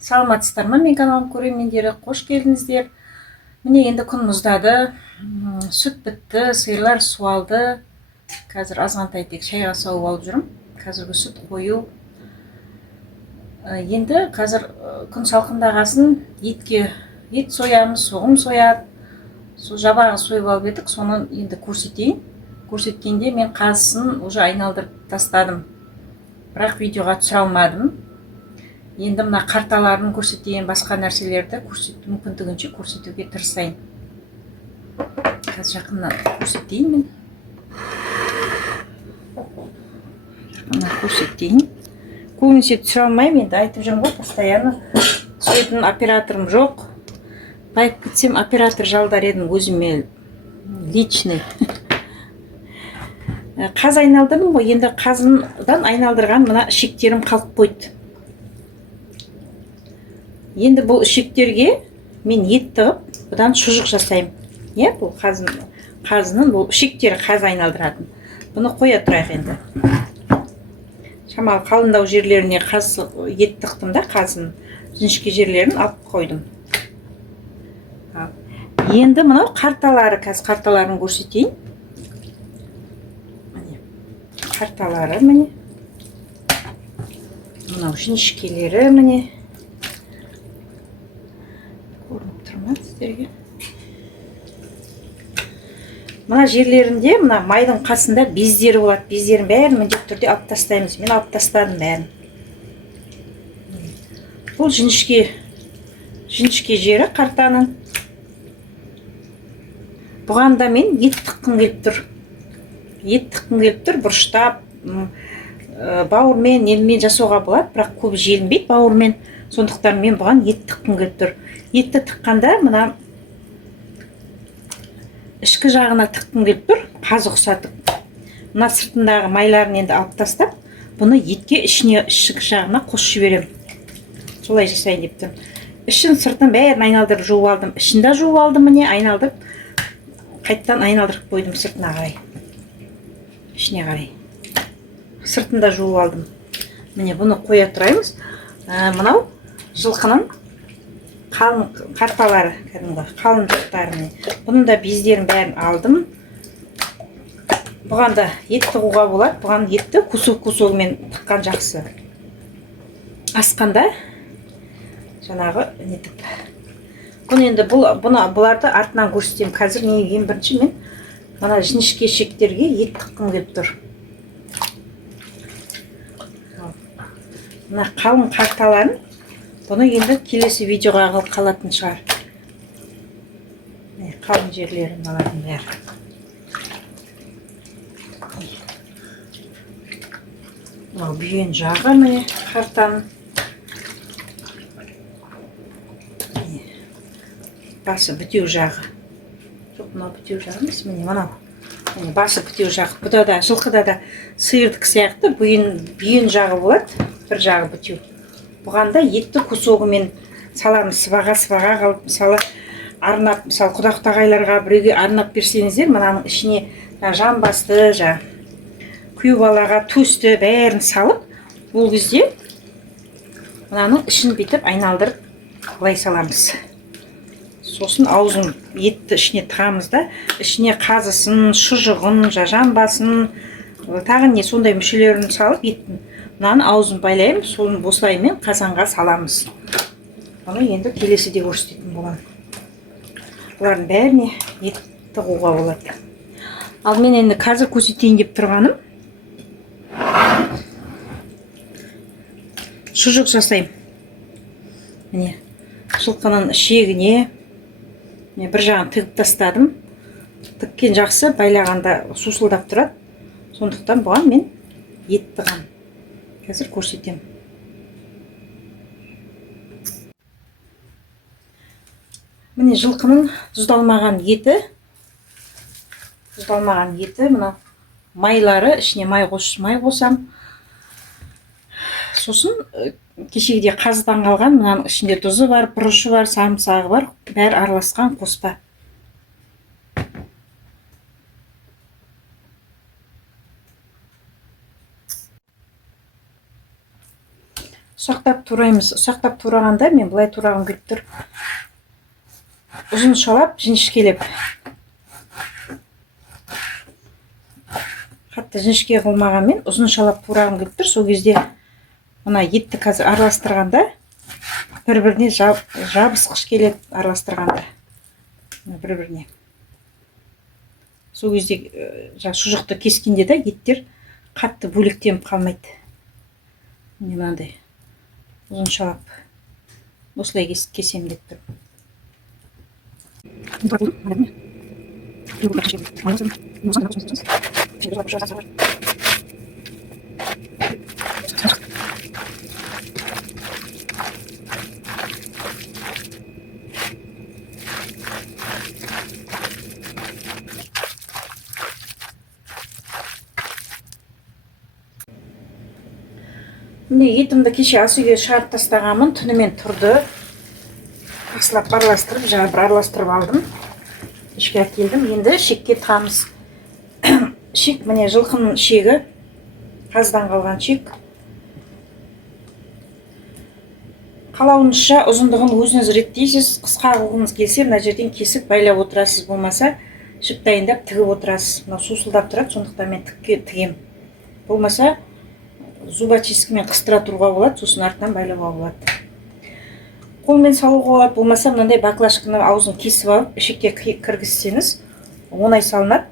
Саламатсыздар ма, мен каналым көрермендері, қош келдіңіздер. Міне енді күн мұздады, сүт бітті, сиырлар суалды. Қазір азғантай тек шайға сауып алып жүрмін. Қазіргі сүт қою. Енді қазір күн салқындағасын ет соямыз, соғым сояды. Сол жабағы сойып алып едік, соны енді көрсетейін. Көрсеткенде мен қазысын уже айналдырып тастадым. Бірақ видеоға түсіре алмадым. Енді мына қарталарын көрсетейін, басқа нәрселерді мүмкіндігінше көрсетуге тырысайын. Қазір жақыннан көрсетейін мен. Жақыннан көрсетейін. Көбінесе түсіре алмаймын, енді айтып жүрмін ғой, постоянно түсіретін операторым жоқ. Байып кетсем, оператор жалдар едім өзіме личный. Қаз айналдырдым ғой, енді қазындан айналдырған мына ішектерім қалып қойды. Енді бұл ішектерге мен ет тығып, бұдан шұжық жасаймын. Бұл қазының бұл ішектері қаз айналдыратын. Бұны қоя тұрайық енді. Шамалы қалындау жерлеріне ет тықтым да, қазының жіңішке жерлерін алып қойдым. Енді мынау қарталары, қарталарын көрсетейін. Қарталары міне. Мынау жіңішкелері міне. Мына жерлерінде, мына майдың қасында бездері болады. Бездерін бәрін міндетті түрде алып тастаймыз. Мен алып тастадым бәрін. Бұл жіңішке жері қартаның. Бұған да мен ет тыққым келіп тұр. Ет тыққым келіп тұр, бұрыштап, бауырмен, елмен жасауға болады, бірақ көп желінбейді бауырмен. Сондықтан мен бұған ет тыққым келіп тұр. Етті тыққанда мына ішкі жағына тыққым келіп тұр, қаз ұқсатып. Мына сыртындағы майларын енді алып тастап, бұны етке ішкі жағына қосып жіберемін. Солай жасайын деп тұрмын. Ішін сыртын бәрін айналдырып жуып алдым. Ішінде жуып алдым, міне айналдырып, қайттан айналдырып қойдым сыртына қарай. Ішіне қарай. Сыртында жуып алдым. Міне бұны қоя тұраймыз. Мынау жылқының қалың қарталары, қалыңдықтары. Бұның да бездерін бәрін алдым. Бұған да ет тығуға болады. Бұған етті кусок-кусогымен тыққан жақсы. Асқанда жаңағы нетіп. Бұны енді бұларды артынан көрсетем. Қазір ең бірінші мен мына жіңішке ішектерге ет тыққым келіп тұр. Мына қалың қарталарын бұны енді келесі видеоға қалатын шығар. Қалың жерлері мыналардың бәрі. Мынау бүйен жағы міне қартаның. Басы бітеу жағы. Жоқ, мынау бітеу жағы емес, міне мынау. Басы бітеу жағы. Бұда да, жылқыда да сиырдық сияқты бүйен жағы болады, бір жағы бітеу. Бұғанда етті кусогымен саламыз, сыбаға қалып, мысалы арнап, мысалы құда-құдағайларға біреуге арнап берсеңіздер, мынаның ішіне жамбасты, күйеу балаға төсті бәрін салып, бұл кезде мынаның ішін бітіп айналдырып былай саламыз. Сосын аузын етті ішіне тығамыз да, ішіне қазысын, шұжығын, жамбасын, тағы не сондай мүшелерін салып еттің. Мынаны аузын байлаймын, соны босаймен қазанға саламыз. Оны енді келесіде көрсететін боламын. Бұлардың бәріне ет тығуға болады. Ал мен енді қазір көрсетейін деп тұрғаным, шұжық жасаймын. Міне, жылқының ішегіне бір жағын тығып тастадым. Тіккен жақсы, байлағанда сусылдап тұрады. Сондықтан бұған мен ет тығам. Қазір көрсетем. Міне жылқының тұздалмаған еті, мына майлары, ішіне май қосам. Сосын кешегіде қазыдан қалған, мынаның ішінде тұзы бар, бұрышы бар, самсағы бар, бәрі араласқан қоспа. Ұсақтап тураймыз. Ұсақтап турағанда мен былай турағым келіп тұр. Ұзыншалап, жіңішкелеп. Қатты жіңішке қылмағанмен ұзыншалап турағым келіп тұр. Сол кезде мына етті қазір араластырғанда бір-біріне жабысқыш келеді араластырғанда. Бір-біріне. Сол кезде шұжықты кескенде де еттер қатты бөлектеніп қалмайды. Міне мынандай ұзыншалап осылай кесем деп тұрмын. Міне етімді кеше асүйге шығарып тастағанмын, түнімен тұрды. Жақсылап араластырып, жаңа бір араластырып алдым. Ішке әкелдім. Енді шекке тығамыз. Шек міне жылқының шегі, қаздан қалған шек. Қалауыңызша ұзындығын өзіңіз реттейсіз. Қысқа қылғыңыз келсе, мына жерден кесіп байлап отырасыз, болмаса жіп дайындап тігіп отырасыз. Мына сусылдап тұрады, сондықтан мен тігем. Болмаса зубочисткамен қыстыра тұруға болады, сосын артынан байлауға болады. Қолмен салуға болады, болмаса мынандай баклажканы аузын кесіп алып, ішекке кіргізсеңіз, оңай салынады.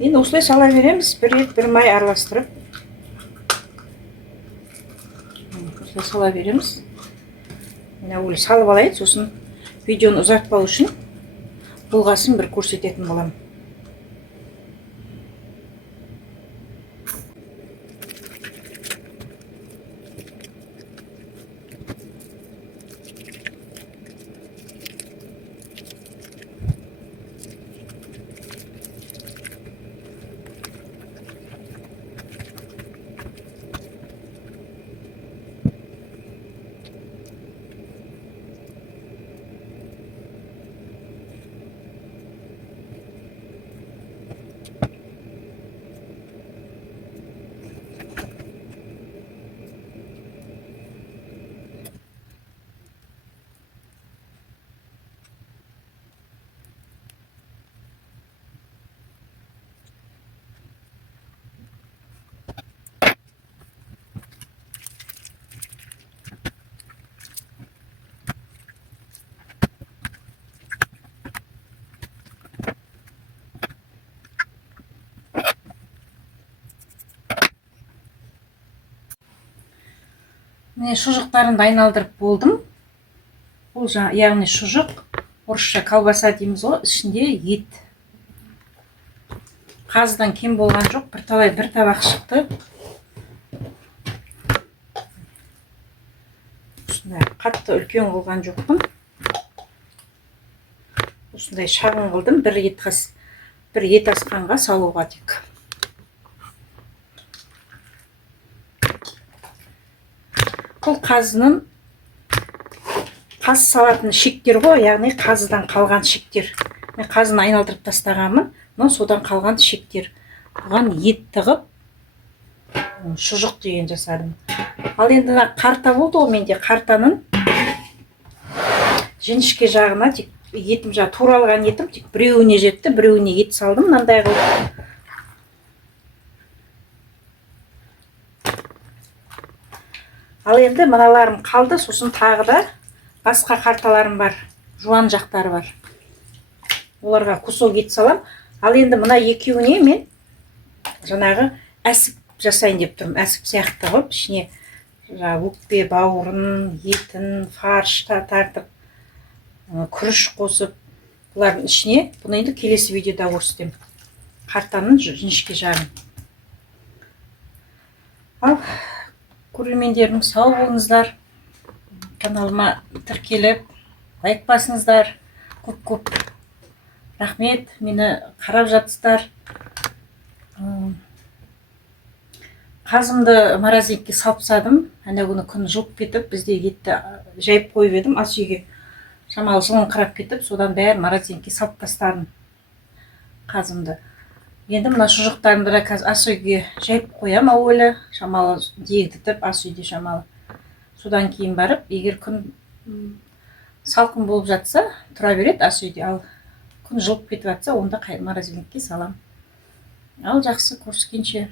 Енді осылай сала береміз, бір ет, бір май араластырып. Осылай сала береміз. Мына өлі салып алайын, сосын видеоны ұзартпау үшін болғасын бір көрсететін боламын. Міне шұжықтарымды айналдырып болдым. Бұл яғни шұжық, орысша колбаса дейміз ғой, ішінде ет. Қазыдан кем болған жоқ, бір табақ шықты. Осындай қатты үлкен қылған жоқпын. Осындай шағын қылдым, бір ет асқанға салуға тек. Бұл қазының қаз салатын шектер ғой, яғни қазыдан қалған шектер. Мен қазыны айналдырып тастағанмын, но содан қалған шектер. Бұған ет тығып, шұжық деген жасадым. Ал енді қарта болды ғой менде, қартаның жіңішке жағына тек етім туралған етім тек біреуіне жетті, біреуіне ет салдым, мынандай қылып. Ал енді мыналарым қалды, сосын тағы да басқа қарталарым бар, жуан жақтары бар. Оларға кусок ет салам. Ал енді мына екеуіне мен жаңағы әсіп жасайын деп тұрмын. Әсіп сияқты қылып, ішіне өкпе, бауырын, етін, фарш тартып, күріш қосып, бұлардың ішіне, бұны енді келесі видеода көрсетемін. Қартаның жіңішке жағын. Ал көрермендерім сау болыңыздар. Каналыма тіркеліп, лайк басыңыздар. Көп рахмет, мені қарап жатсыздар. Қазымды морозилькке салып тастадым. Ана күні күн жылып кетіп, бізде етті жайып қойып едім, ас үйге. Шамалы жылыңқырап кетіп, содан бәрі морозилькке салып тастадым қазымды. Енді мына шұжықтарын бір қазір ас үйге жайып қоямын әуелі, шамалы дегдітіп ас үйде шамалы. Содан кейін барып, егер күн салқын болып жатса, тұра береді ас үйде, ал күн жылып кетіп жатса, онда морозильникке салам. Ал жақсы, көріскенше.